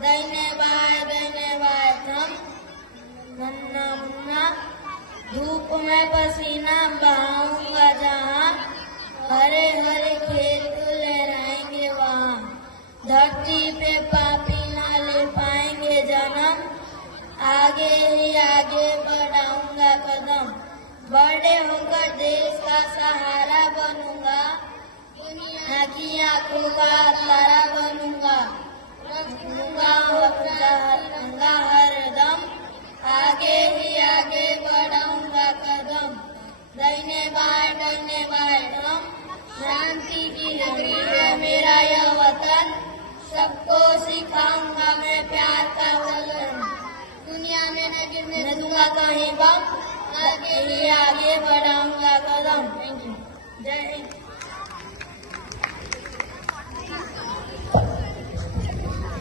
दहीने bye थम नन्ना मुन्ना धूप में पसीना बहाऊंगा जहाँ हरे हरे खेत लहराएंगे वहाँ धरती पे पापी ना ले पाएंगे जन्म आगे ही आगे बढ़ाऊंगा कदम बड़े होकर देश का सहारा बनूंगा दुनिया की आंखों का तारा बनूंगा रखूंगा अपना हरदम आगे ही आगे बढ़ाऊंगा कदम दहीने बाएं दम शांति की नगरी है मेरा यह वतन सबको सिखाऊंगा मैं प्यार का वचन दुनिया में न गिरने दूंगा कहीं बम आगे ही आगे बढ़ाऊंगा कदम। Thank you. जय हिंद।